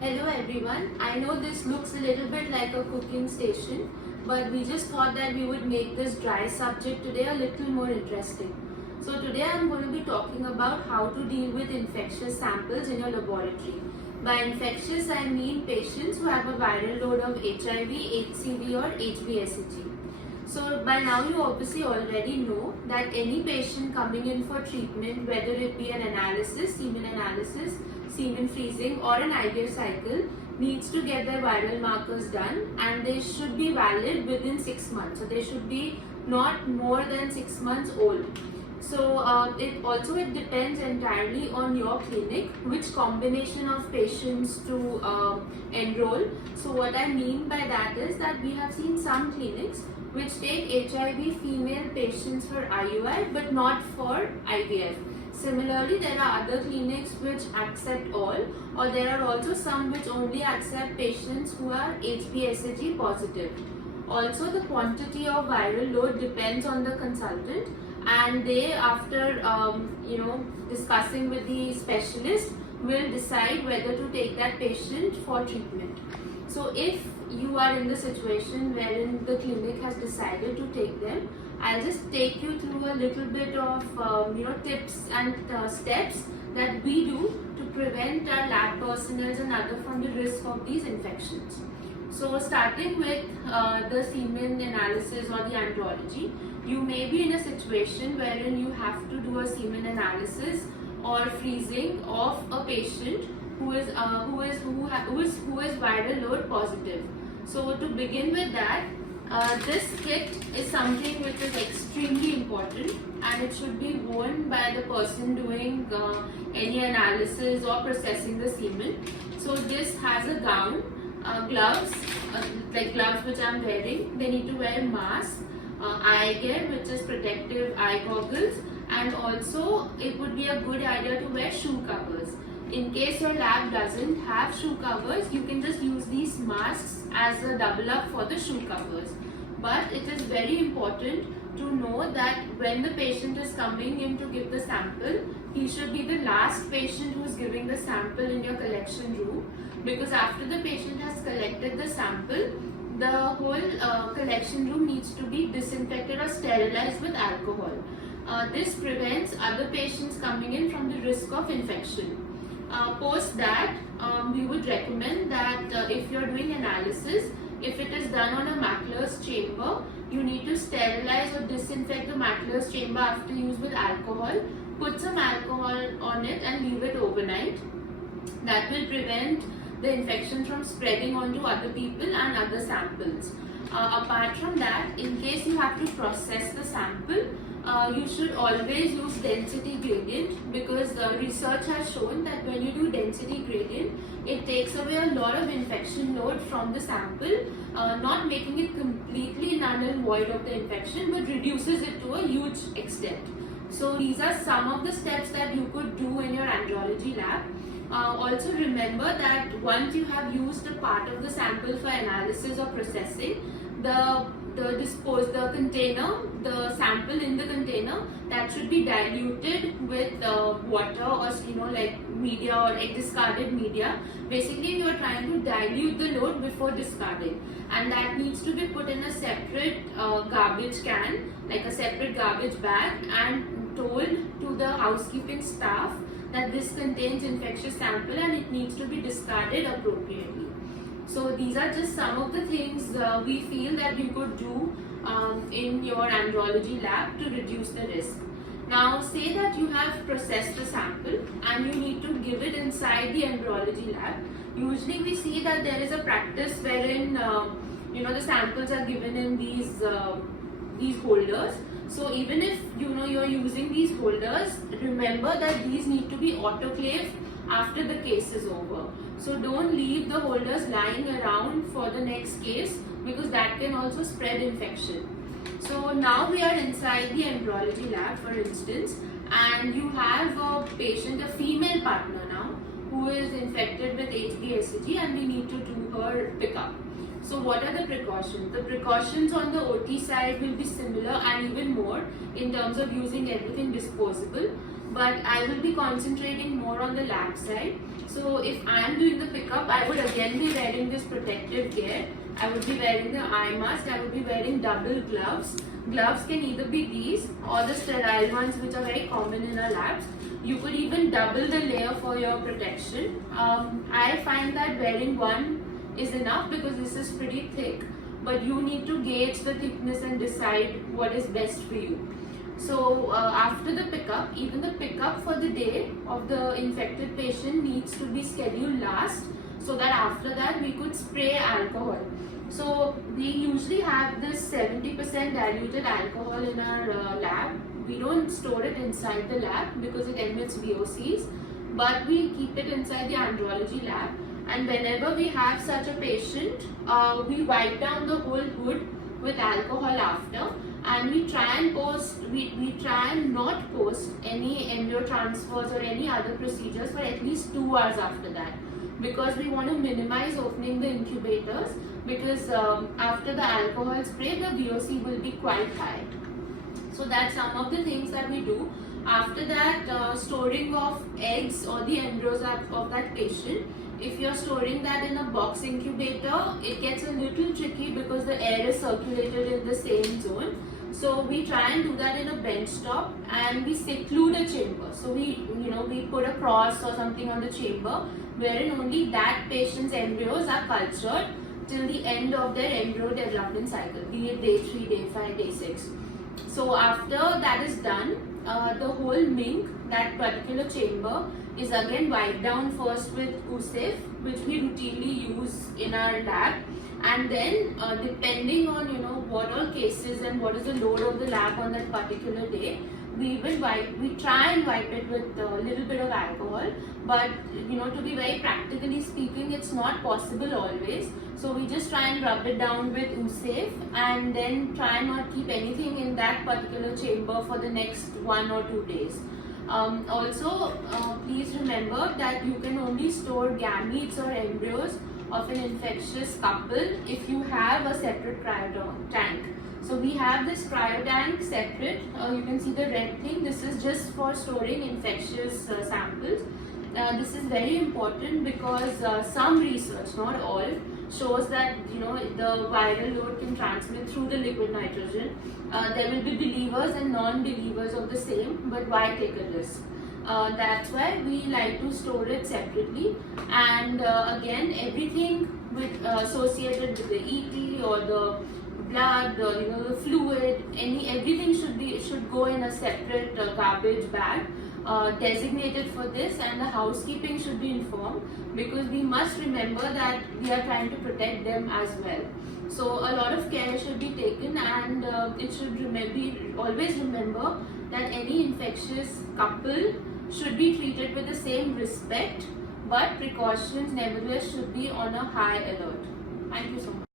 Hello everyone. I know this looks a little bit like a cooking station, but we just thought that we would make this dry subject today a little more interesting. So today I'm going to be talking about how to deal with infectious samples in your laboratory. By infectious I mean patients who have a viral load of HIV, HCV or HbSag. So by now you obviously already know that any patient coming in for treatment, whether it be an analysis, semen freezing or an IVF cycle, needs to get their viral markers done, and they should be valid within 6 months. So they should be not more than 6 months old. So it depends entirely on your clinic which combination of patients to enroll. So what I mean by that is that we have seen some clinics which take HIV female patients for IUI but not for IVF. Similarly, there are other clinics which accept all, or there are also some which only accept patients who are HbSag positive. Also, the quantity of viral load depends on the consultant, and they, after discussing with the specialist, will decide whether to take that patient for treatment. So if you are in the situation wherein the clinic has decided to take them, I'll just take you through a little bit of tips and steps that we do to prevent our lab personnel and others from the risk of these infections. So starting with the semen analysis or the andrology, you may be in a situation wherein you have to do a semen analysis or freezing of a patient who is viral load positive. So to begin with that, this kit is something which is extremely important, and it should be worn by the person doing any analysis or processing the semen. So this has a gown, gloves, like gloves which I am wearing. They need to wear mask, eye gear which is protective eye goggles, and also it would be a good idea to wear shoe covers. In case your lab doesn't have shoe covers, you can just use these masks as a double up for the shoe covers. But it is very important to know that when the patient is coming in to give the sample, he should be the last patient who is giving the sample in your collection room, because after the patient has collected the sample, the whole collection room needs to be disinfected or sterilized with alcohol. This prevents other patients coming in from the risk of infection. Post that, we would recommend that if you're doing analysis, if it is done on a Mackler's chamber, you need to sterilize or disinfect the Mackler's chamber after use with alcohol. Put some alcohol on it and leave it overnight. That will prevent the infection from spreading onto other people and other samples. Apart from that, in case you have to process the sample, you should always use density gradient, because research has shown that when you do density gradient, it takes away a lot of infection load from the sample, not making it completely null and void of the infection, but reduces it to a huge extent. So these are some of the steps that you could do in your andrology lab. Also remember that once you have used a part of the sample for analysis or processing, the container, the sample in the container, that should be diluted with water or like media or a discarded media. Basically, you are trying to dilute the load before discarding, and that needs to be put in a separate garbage can, like a separate garbage bag, and told to the housekeeping staff that this contains infectious sample and it needs to be discarded appropriately. So these are just some of the things we feel that you could do in your andrology lab to reduce the risk. Now say that you have processed the sample and you need to give it inside the embryology lab. Usually we see that there is a practice wherein the samples are given in these holders. So even if you're using these holders, remember that these need to be autoclaved after the case is over. So don't leave the holders lying around for the next case, because that can also spread infection. So now we are inside the embryology lab, for instance, and you have a patient, a female partner now, who is infected with HbSag, and we need to do her pickup. So what are the precautions? The precautions on the OT side will be similar and even more in terms of using everything disposable, but I will be concentrating more on the lab side. So if I am doing the pickup, I would again be wearing this protective gear. I would be wearing the eye mask, I would be wearing double gloves. Gloves can either be these or the sterile ones, which are very common in our labs. You could even double the layer for your protection. I find that wearing one is enough because this is pretty thick, but you need to gauge the thickness and decide what is best for you. So after the pickup, even the pickup for the day of the infected patient needs to be scheduled last, so that after that we could spray alcohol. So we usually have this 70% diluted alcohol in our lab. We don't store it inside the lab because it emits VOCs, but we keep it inside the andrology lab. And whenever we have such a patient, we wipe down the whole hood with alcohol after, and we try and not post any embryo transfers or any other procedures for at least 2 hours after that, because we want to minimize opening the incubators, because after the alcohol spray the VOC will be quite high. So that's some of the things that we do. After that, storing of eggs or the embryos of that patient. If you're storing that in a box incubator, it gets a little tricky because the air is circulated in the same zone. So we try and do that in a bench top, and we seclude a chamber. So we put a cross or something on the chamber wherein only that patient's embryos are cultured till the end of their embryo development cycle, be it day 3, day 5, day 6. So after that is done, the whole mink, that particular chamber, is again wiped down first with USAF, which we routinely use in our lab, and then depending on what all cases and what is the load of the lab on that particular day, we try and wipe it with a little bit of alcohol, but to be very practically speaking, it's not possible always. So we just try and rub it down with USAF and then try and not keep anything in that particular chamber for the next 1 or 2 days. Also, please remember that you can only store gametes or embryos of an infectious couple if you have a separate cryo tank. So we have this cryo tank separate. You can see the red thing. This is just for storing infectious samples. This is very important because some research, not all, shows that the viral load can transmit through the liquid nitrogen. There will be believers and non-believers of the same, but why take a risk? That's why we like to store it separately. And again, everything associated with the ET or the blood, the fluid, everything should go in a separate garbage bag designated for this, and the housekeeping should be informed, because we must remember that we are trying to protect them as well. So a lot of care should be taken, and it should always remember that any infectious couple should be treated with the same respect, but precautions nevertheless should be on a high alert. Thank you so much.